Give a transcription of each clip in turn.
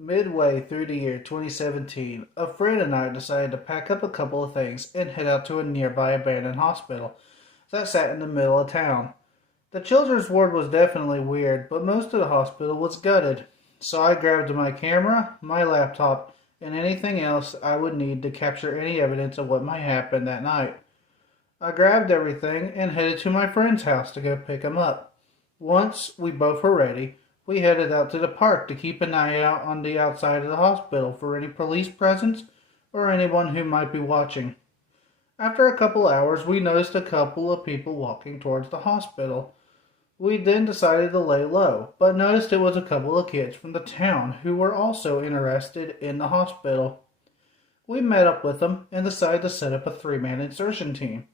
Midway through the year 2017, a friend and I decided to pack up a couple of things and head out to a nearby abandoned hospital that sat in the middle of town. The children's ward was definitely weird, but most of the hospital was gutted. So I grabbed my camera, my laptop, and anything else I would need to capture any evidence of what might happen that night. I grabbed everything and headed to my friend's house to go pick him up. Once we both were ready, we headed out to the park to keep an eye out on the outside of the hospital for any police presence or anyone who might be watching. After a couple hours, we noticed a couple of people walking towards the hospital. We then decided to lay low, but noticed it was a couple of kids from the town who were also interested in the hospital. We met up with them and decided to set up a three-man insertion team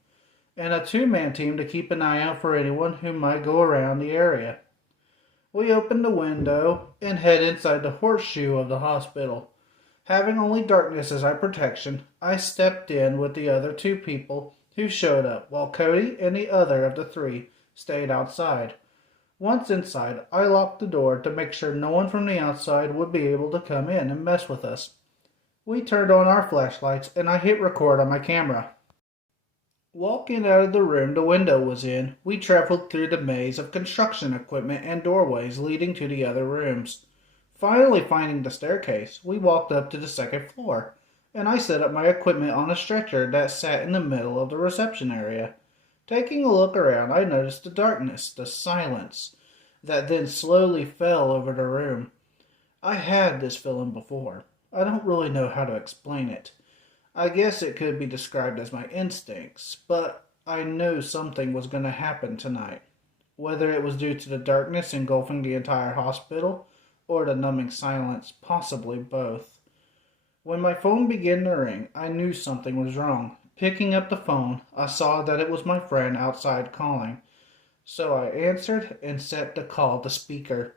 and a two-man team to keep an eye out for anyone who might go around the area. We opened the window and head inside the horseshoe of the hospital. Having only darkness as our protection, I stepped in with the other two people who showed up, while Cody and the other of the three stayed outside. Once inside, I locked the door to make sure no one from the outside would be able to come in and mess with us. We turned on our flashlights and I hit record on my camera. Walking out of the room the window was in, we traveled through the maze of construction equipment and doorways leading to the other rooms. Finally finding the staircase, we walked up to the second floor, and I set up my equipment on a stretcher that sat in the middle of the reception area. Taking a look around, I noticed the darkness, the silence, that then slowly fell over the room. I had this feeling before. I don't really know how to explain it. I guess it could be described as my instincts, but I knew something was going to happen tonight. Whether it was due to the darkness engulfing the entire hospital, or the numbing silence, possibly both. When my phone began to ring, I knew something was wrong. Picking up the phone, I saw that it was my friend outside calling, so I answered and set the call to speaker.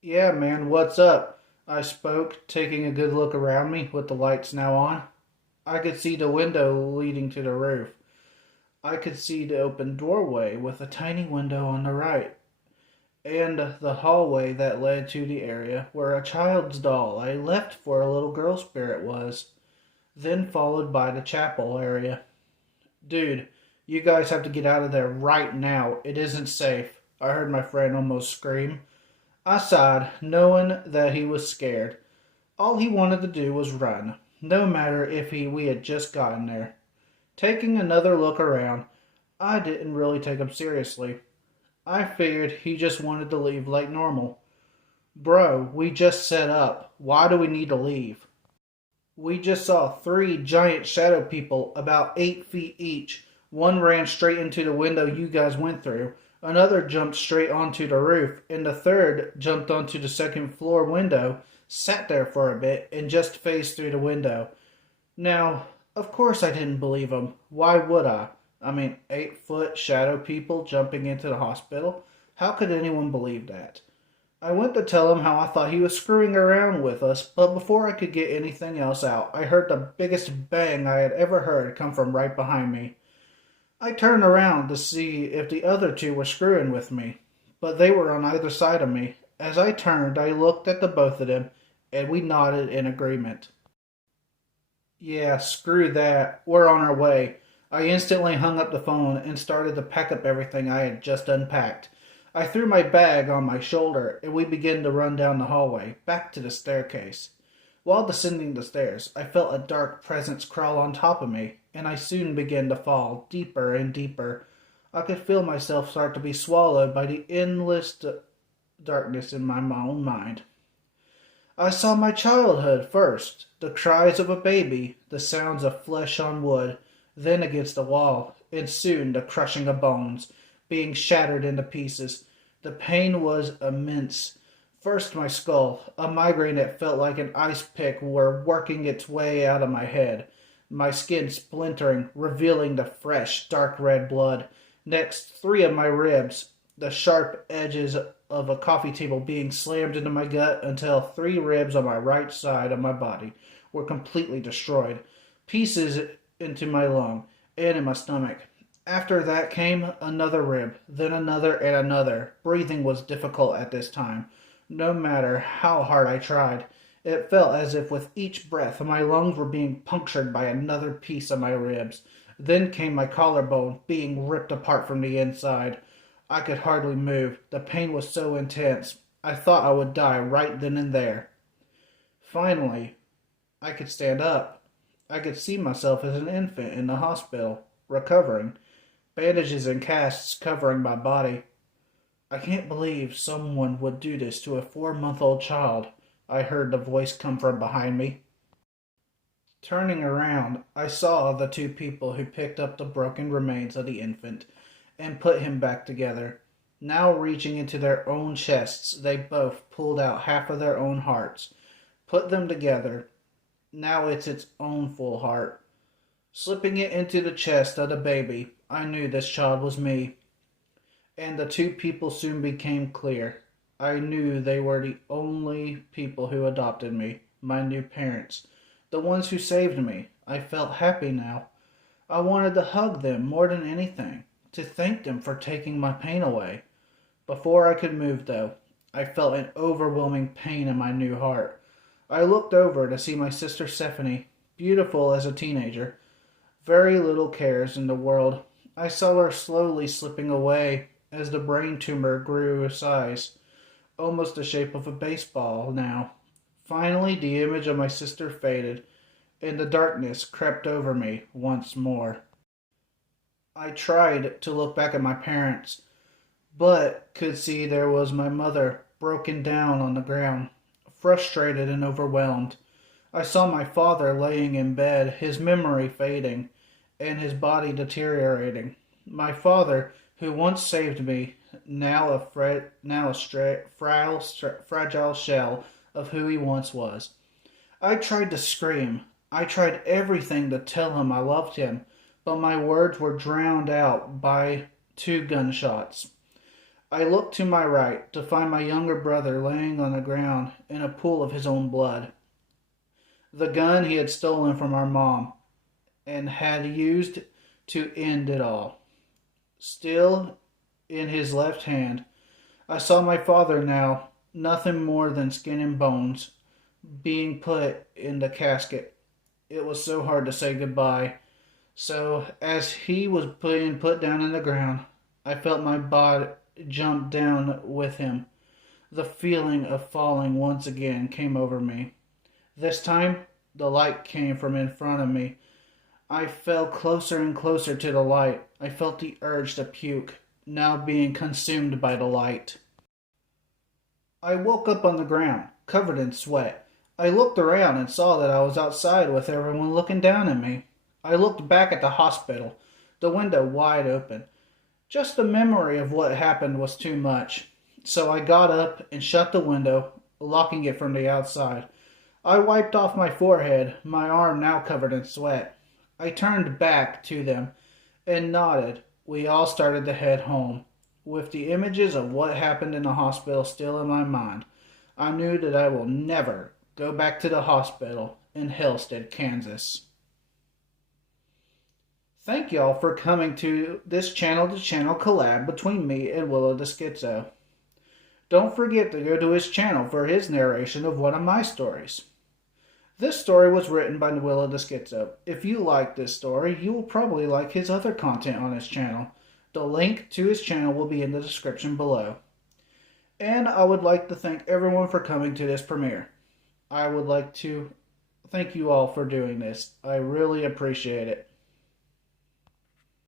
"Yeah, man, what's up?" I spoke, taking a good look around me with the lights now on. I could see the window leading to the roof. I could see the open doorway with a tiny window on the right, and the hallway that led to the area where a child's doll I left for a little girl spirit was, then followed by the chapel area. "Dude, you guys have to get out of there right now. It isn't safe," I heard my friend almost scream. I sighed, knowing that he was scared. All he wanted to do was run, no matter if we had just gotten there. Taking another look around, I didn't really take him seriously. I figured he just wanted to leave like normal. "Bro, we just set up. Why do we need to leave?" "We just saw three giant shadow people about 8 feet each. One ran straight into the window you guys went through. Another jumped straight onto the roof, and the third jumped onto the second floor window, sat there for a bit, and just phased through the window." Now, of course I didn't believe him. Why would I? 8-foot shadow people jumping into the hospital? How could anyone believe that? I went to tell him how I thought he was screwing around with us, but before I could get anything else out, I heard the biggest bang I had ever heard come from right behind me. I turned around to see if the other two were screwing with me, but they were on either side of me. As I turned, I looked at the both of them, and we nodded in agreement. "Yeah, screw that. We're on our way." I instantly hung up the phone and started to pack up everything I had just unpacked. I threw my bag on my shoulder, and we began to run down the hallway, back to the staircase. While descending the stairs, I felt a dark presence crawl on top of me, and I soon began to fall, deeper and deeper. I could feel myself start to be swallowed by the endless darkness in my own mind. I saw my childhood first, the cries of a baby, the sounds of flesh on wood, then against the wall, and soon the crushing of bones, being shattered into pieces. The pain was immense. First my skull, a migraine that felt like an ice pick were working its way out of my head. My skin splintering, revealing the fresh, dark red blood. Next, 3 of my ribs, the sharp edges of a coffee table being slammed into my gut until 3 ribs on my right side of my body were completely destroyed. Pieces into my lung and in my stomach. After that came another rib, then another and another. Breathing was difficult at this time. No matter how hard I tried, it felt as if with each breath my lungs were being punctured by another piece of my ribs. Then came my collarbone being ripped apart from the inside. I could hardly move. The pain was so intense. I thought I would die right then and there. Finally, I could stand up. I could see myself as an infant in the hospital, recovering, bandages and casts covering my body. I can't believe someone would do this to a 4-month-old child. I heard the voice come from behind me. Turning around, I saw the two people who picked up the broken remains of the infant and put him back together. Now reaching into their own chests, they both pulled out half of their own hearts, put them together. Now it's its own full heart. Slipping it into the chest of the baby, I knew this child was me. And the two people soon became clear. I knew they were the only people who adopted me, my new parents, the ones who saved me. I felt happy now. I wanted to hug them more than anything, to thank them for taking my pain away. Before I could move, though, I felt an overwhelming pain in my new heart. I looked over to see my sister Stephanie, beautiful as a teenager, very little cares in the world. I saw her slowly slipping away as the brain tumor grew in size, almost the shape of a baseball now. Finally, the image of my sister faded, and the darkness crept over me once more. I tried to look back at my parents, but could see there was my mother, broken down on the ground, frustrated and overwhelmed. I saw my father laying in bed, his memory fading, and his body deteriorating. My father, who once saved me, now a fragile shell of who he once was. I tried to scream. I tried everything to tell him I loved him, but my words were drowned out by 2 gunshots. I looked to my right to find my younger brother laying on the ground in a pool of his own blood. The gun he had stolen from our mom and had used to end it all. Still in his left hand, I saw my father now, nothing more than skin and bones, being put in the casket. It was so hard to say goodbye. So, as he was being put down in the ground, I felt my body jump down with him. The feeling of falling once again came over me. This time, the light came from in front of me. I fell closer and closer to the light. I felt the urge to puke, now being consumed by the light. I woke up on the ground, covered in sweat. I looked around and saw that I was outside with everyone looking down at me. I looked back at the hospital, the window wide open. Just the memory of what happened was too much. So I got up and shut the window, locking it from the outside. I wiped off my forehead, my arm now covered in sweat. I turned back to them and nodded. We all started to head home. With the images of what happened in the hospital still in my mind, I knew that I will never go back to the hospital in Helstead, Kansas. Thank y'all for coming to this channel-to-channel collab between me and Willow the Schizo. Don't forget to go to his channel for his narration of one of my stories. This story was written by Willow the Schizo. If you like this story, you will probably like his other content on his channel. The link to his channel will be in the description below. And I would like to thank everyone for coming to this premiere. I would like to thank you all for doing this. I really appreciate it.